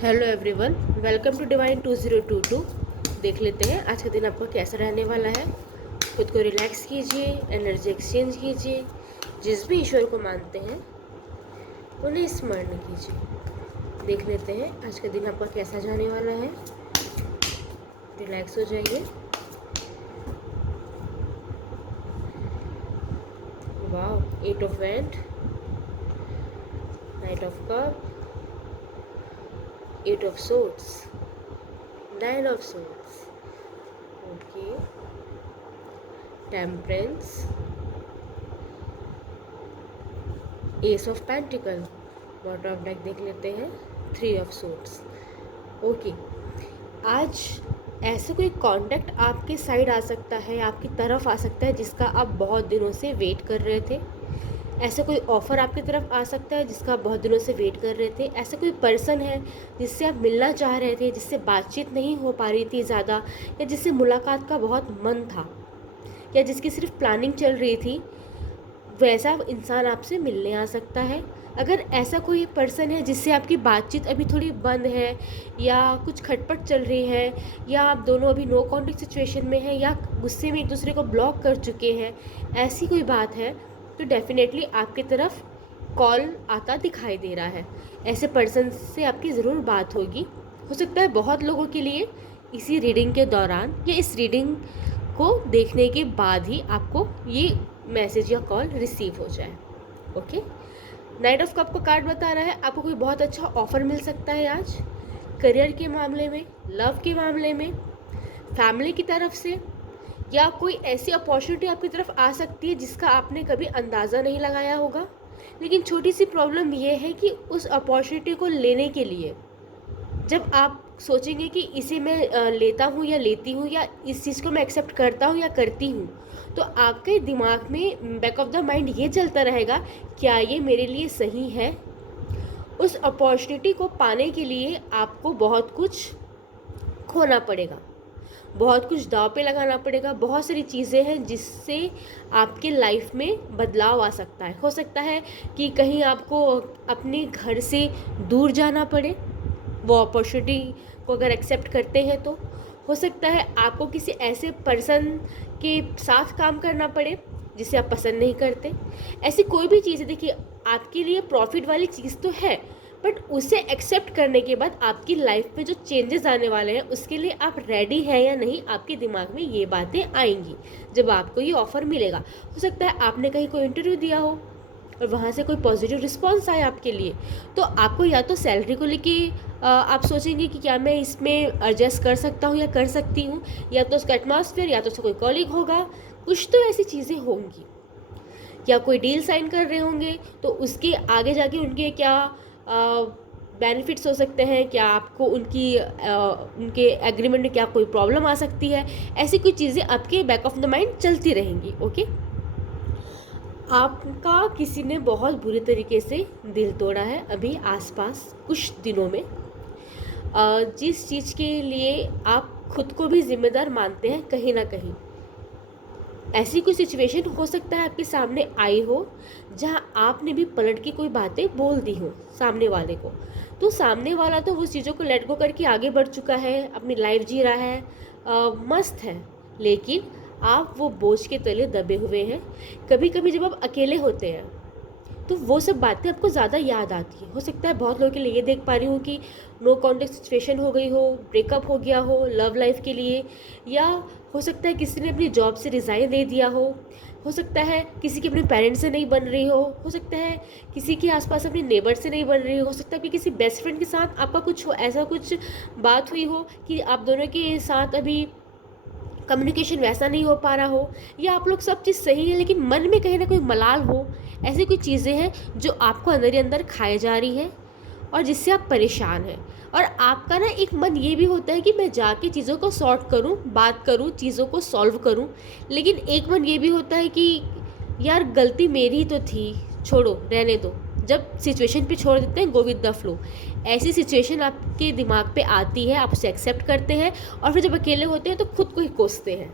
Hello everyone, welcome to divine 2022। देख लेते हैं आज का दिन आपका कैसा रहने वाला है। खुद को रिलैक्स कीजिए, एनर्जी एक्सचेंज कीजिए। जिस भी ईश्वर को मानते हैं उन्हें स्मरण कीजिए। देख लेते हैं आज का दिन आपका कैसा जाने वाला है। रिलैक्स हो जाइए। वाह, 8 of wand, night of cup, 8 of swords, 9 of swords, okay, temperance, ace of pentacle, bottom of deck देख लेते हैं, 3 of swords, okay। आज ऐसे कोई कांटेक्ट आपके साइड आ सकता है, आपकी तरफ आ सकता है जिसका आप बहुत दिनों से वेट कर रहे थे। ऐसा कोई ऑफ़र आपकी तरफ आ सकता है जिसका आप बहुत दिनों से वेट कर रहे थे। ऐसा कोई पर्सन है जिससे आप मिलना चाह रहे थे, जिससे बातचीत नहीं हो पा रही थी ज़्यादा, या जिससे मुलाकात का बहुत मन था, या जिसकी सिर्फ प्लानिंग चल रही थी, वैसा इंसान आपसे मिलने आ सकता है। अगर ऐसा कोई पर्सन है जिससे आपकी बातचीत अभी थोड़ी बंद है, या कुछ खटपट चल रही है, या आप दोनों अभी नो कॉन्टेक्ट सिचुएशन में हैं, या गुस्से में एक दूसरे को ब्लॉक कर चुके हैं, ऐसी कोई बात है तो डेफिनेटली आपकी तरफ कॉल आता दिखाई दे रहा है। ऐसे पर्सन से आपकी ज़रूर बात होगी। हो सकता है बहुत लोगों के लिए इसी रीडिंग के दौरान या इस रीडिंग को देखने के बाद ही आपको ये मैसेज या कॉल रिसीव हो जाए। ओके, नाइट ऑफ कप का कार्ड बता रहा है आपको कोई बहुत अच्छा ऑफ़र मिल सकता है आज, करियर के मामले में, लव के मामले में, फैमिली की तरफ से, या कोई ऐसी अपॉर्चुनिटी आपकी तरफ आ सकती है जिसका आपने कभी अंदाज़ा नहीं लगाया होगा। लेकिन छोटी सी प्रॉब्लम ये है कि उस अपॉर्चुनिटी को लेने के लिए जब आप सोचेंगे कि इसे मैं लेता हूँ या लेती हूँ, या इस चीज़ को मैं एक्सेप्ट करता हूँ या करती हूँ, तो आपके दिमाग में बैक ऑफ द माइंड ये चलता रहेगा, क्या ये मेरे लिए सही है। उस अपॉर्चुनिटी को पाने के लिए आपको बहुत कुछ खोना पड़ेगा, बहुत कुछ दांव पे लगाना पड़ेगा। बहुत सारी चीज़ें हैं जिससे आपके लाइफ में बदलाव आ सकता है। हो सकता है कि कहीं आपको अपने घर से दूर जाना पड़े, वो अपॉर्चुनिटी को अगर एक्सेप्ट करते हैं तो। हो सकता है आपको किसी ऐसे पर्सन के साथ काम करना पड़े जिसे आप पसंद नहीं करते। ऐसी कोई भी चीज़ है, देखिए आपके लिए प्रॉफिट वाली चीज़ तो है, बट उसे एक्सेप्ट करने के बाद आपकी लाइफ में जो चेंजेस आने वाले हैं उसके लिए आप रेडी हैं या नहीं, आपके दिमाग में ये बातें आएंगी जब आपको ये ऑफ़र मिलेगा। हो सकता है आपने कहीं कोई इंटरव्यू दिया हो और वहाँ से कोई पॉजिटिव रिस्पॉन्स आया आपके लिए, तो आपको या तो सैलरी को लेके आप सोचेंगे कि क्या मैं इसमें एडजस्ट कर सकता हूँ या कर सकती हूँ, या तो उसका एटमॉस्फेयर, या तो उसका कोई कॉलीग होगा, कुछ तो ऐसी चीज़ें होंगी। या कोई डील साइन कर रहे होंगे तो उसके आगे जाके उनके क्या बेनिफिट्स हो सकते हैं, क्या आपको उनके एग्रीमेंट में क्या कोई प्रॉब्लम आ सकती है। ऐसी कुछ चीज़ें आपके बैक ऑफ द माइंड चलती रहेंगी। ओके, आपका किसी ने बहुत बुरी तरीके से दिल तोड़ा है अभी आसपास कुछ दिनों में, जिस चीज़ के लिए आप खुद को भी जिम्मेदार मानते हैं कहीं ना कहीं। ऐसी कोई सिचुएशन हो सकता है आपके सामने आई हो जहां आपने भी पलट के कोई बातें बोल दी हो सामने वाले को, तो सामने वाला तो उस चीज़ों को लेट गो करके आगे बढ़ चुका है, अपनी लाइफ जी रहा है, मस्त है, लेकिन आप वो बोझ के तले दबे हुए हैं। कभी कभी जब आप अकेले होते हैं तो वो सब बातें आपको ज़्यादा याद आती है। हो सकता है बहुत लोगों के लिए ये देख पा रही हूँ कि नो कॉन्टेक्ट सिचुएशन हो गई हो, ब्रेकअप हो गया हो लव लाइफ के लिए, या हो सकता है किसी ने अपनी जॉब से रिज़ाइन दे दिया हो सकता है किसी के अपने पेरेंट्स से नहीं बन रही हो सकता है किसी के आसपास अपने नेबर से नहीं बन रही हो सकता है कि किसी बेस्ट फ्रेंड के साथ आपका कुछ हो, ऐसा कुछ बात हुई हो कि आप दोनों के साथ अभी कम्युनिकेशन वैसा नहीं हो पा रहा हो, या आप लोग सब चीज़ सही है लेकिन मन में कहीं ना कोई मलाल हो। ऐसी कोई चीज़ें हैं जो आपको अंदर ही अंदर खाए जा रही हैं और जिससे आप परेशान हैं। और आपका ना एक मन ये भी होता है कि मैं जाके चीज़ों को सॉर्ट करूं, बात करूं, चीज़ों को सॉल्व करूं, लेकिन एक मन ये भी होता है कि यार गलती मेरी ही तो थी, छोड़ो रहने दो। जब सिचुएशन पे छोड़ देते हैं, गो विद द फ्लो। ऐसी सिचुएशन आपके दिमाग पे आती है, आप उसे एक्सेप्ट करते हैं, और फिर जब अकेले होते हैं तो खुद को ही कोसते हैं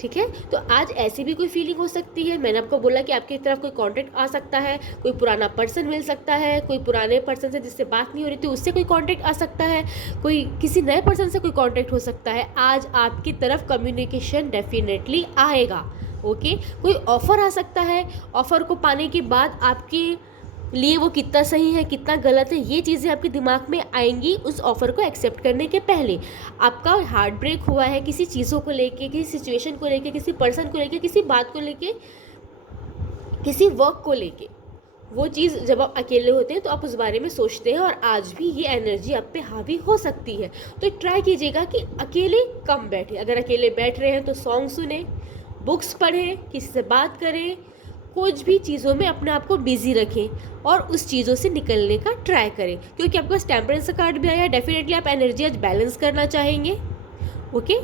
ठीक है। तो आज ऐसी भी कोई फीलिंग हो सकती है, मैंने आपको बोला कि आपकी तरफ कोई कांटेक्ट आ सकता है, कोई पुराना पर्सन मिल सकता है, कोई पुराने पर्सन से जिससे बात नहीं हो रही थी उससे कोई कांटेक्ट आ सकता है, कोई किसी नए पर्सन से कोई कांटेक्ट हो सकता है। आज आपकी तरफ कम्युनिकेशन डेफिनेटली आएगा। ओके, कोई ऑफ़र आ सकता है, ऑफ़र को पाने के बाद आपके लिए वो कितना सही है कितना गलत है ये चीज़ें आपके दिमाग में आएंगी उस ऑफ़र को एक्सेप्ट करने के पहले। आपका हार्ट ब्रेक हुआ है किसी चीज़ों को लेके, किसी सिचुएशन को लेके, किसी पर्सन को लेके, किसी बात को लेके, किसी वर्क को लेके, वो चीज़ जब आप अकेले होते हैं तो आप उस बारे में सोचते हैं और आज भी ये एनर्जी आप पे हावी हो सकती है। तो ट्राई कीजिएगा कि अकेले कम बैठे, अगर अकेले बैठ रहे हैं तो सॉन्ग सुने, बुक्स पढ़ें, किसी से बात करें, कुछ भी चीज़ों में अपने आप को बिजी रखें और उस चीज़ों से निकलने का ट्राई करें। क्योंकि आपके पास टेम्परेंस का कार्ड भी आया है, डेफिनेटली आप एनर्जी आज बैलेंस करना चाहेंगे। ओके,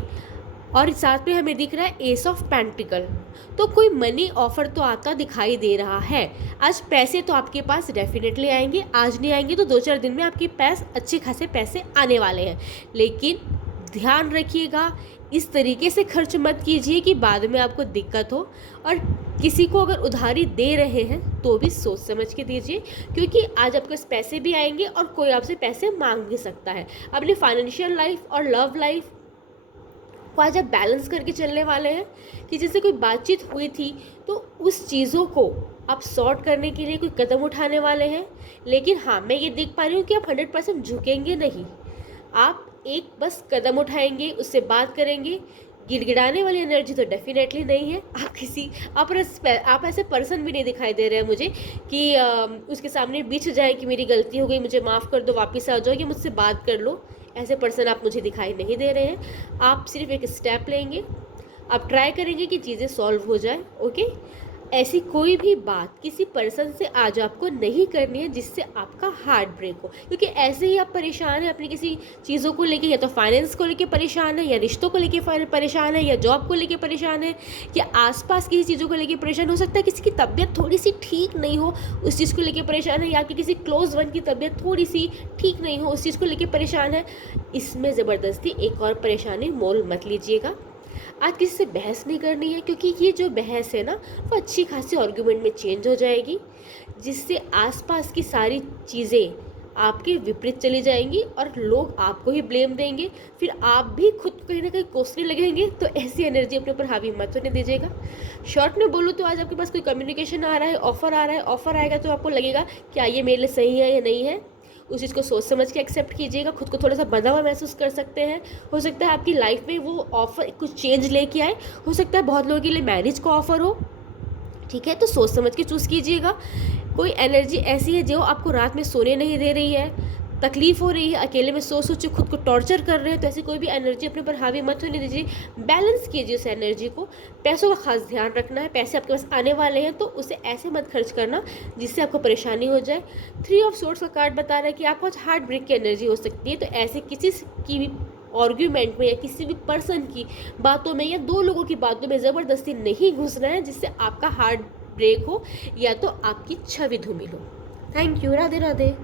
और साथ में हमें दिख रहा है एस ऑफ पेंटिकल, तो कोई मनी ऑफर तो आता दिखाई दे रहा है। आज पैसे तो आपके पास डेफिनेटली आएंगे, आज नहीं आएंगे तो 2-4 दिन में आपके पास अच्छे खासे पैसे आने वाले हैं। लेकिन ध्यान रखिएगा, इस तरीके से खर्च मत कीजिए कि बाद में आपको दिक्कत हो। और किसी को अगर उधारी दे रहे हैं तो भी सोच समझ के दीजिए, क्योंकि आज आपके पास पैसे भी आएंगे और कोई आपसे पैसे मांग भी सकता है। अपनी फाइनेंशियल लाइफ और लव लाइफ को आज आप बैलेंस करके चलने वाले हैं कि जैसे कोई बातचीत हुई थी तो उस चीज़ों को आप सॉर्ट करने के लिए कोई कदम उठाने वाले हैं। लेकिन हाँ, मैं ये देख पा रही हूँ कि आप 100% झुकेंगे नहीं, आप एक बस कदम उठाएंगे, उससे बात करेंगे। गिड़गिड़ाने वाली एनर्जी तो डेफिनेटली नहीं है। आप ऐसे पर्सन भी नहीं दिखाई दे रहे हैं मुझे कि उसके सामने बिछ जाए कि मेरी गलती हो गई, मुझे माफ़ कर दो, वापस आ जाओ या मुझसे बात कर लो। ऐसे पर्सन आप मुझे दिखाई नहीं दे रहे हैं। आप सिर्फ एक स्टेप लेंगे, आप ट्राई करेंगे कि चीज़ें सॉल्व हो जाए। ओके, ऐसी कोई भी बात किसी पर्सन से आज आपको नहीं करनी है जिससे आपका हार्ट ब्रेक हो, क्योंकि ऐसे ही आप परेशान हैं अपनी किसी चीज़ों को लेके, या तो फाइनेंस को लेके परेशान है, या रिश्तों को लेके परेशान है, या जॉब को लेके परेशान है, या आसपास किसी चीज़ों को लेके परेशान हो सकता है। किसी की तबीयत थोड़ी सी ठीक नहीं हो उस चीज़ को लेके परेशान है, या आपकी किसी क्लोज वन की तबीयत थोड़ी सी ठीक नहीं हो उस चीज़ को लेके परेशान है। इसमें ज़बरदस्ती एक और परेशानी मोल मत लीजिएगा। आज किसी से बहस नहीं करनी है, क्योंकि ये जो बहस है ना वो अच्छी खासी आर्गुमेंट में चेंज हो जाएगी, जिससे आसपास की सारी चीज़ें आपके विपरीत चली जाएंगी और लोग आपको ही ब्लेम देंगे। फिर आप भी खुद को कहीं ना कहीं कोसने लगेंगे। तो ऐसी एनर्जी अपने ऊपर हावी मत होने दीजिएगा। शॉर्ट में बोलूँ तो आज आपके पास कोई कम्युनिकेशन आ रहा है, ऑफर आ रहा है, ऑफर आएगा तो आपको लगेगा क्या ये मेरे लिए सही है या नहीं है। उस चीज़ को सोच समझ के एक्सेप्ट कीजिएगा। खुद को थोड़ा सा बंधा हुआ महसूस कर सकते हैं। हो सकता है आपकी लाइफ में वो ऑफ़र कुछ चेंज लेके आए। हो सकता है बहुत लोगों के लिए मैरिज का ऑफ़र हो। ठीक है, तो सोच समझ के चूज़ कीजिएगा। कोई एनर्जी ऐसी है जो आपको रात में सोने नहीं दे रही है, तकलीफ हो रही है, अकेले में सोच सोच खुद को टॉर्चर कर रहे हैं, तो ऐसी कोई भी एनर्जी अपने ऊपर हावी मत होने दीजिए। बैलेंस कीजिए उस एनर्जी को। पैसों का खास ध्यान रखना है। पैसे आपके पास आने वाले हैं तो उसे ऐसे मत खर्च करना जिससे आपको परेशानी हो जाए। 3 ऑफ सोर्ड्स का कार्ड बता रहा है कि आपको हार्ट ब्रेक की एनर्जी हो सकती है। तो ऐसे किसी की भी आर्ग्यूमेंट में या किसी भी पर्सन की बातों में या 2 लोगों की बातों में ज़बरदस्ती नहीं घुसना है जिससे आपका हार्ट ब्रेक हो या तो आपकी छवि धूमिल हो। Thank you. राधे राधे।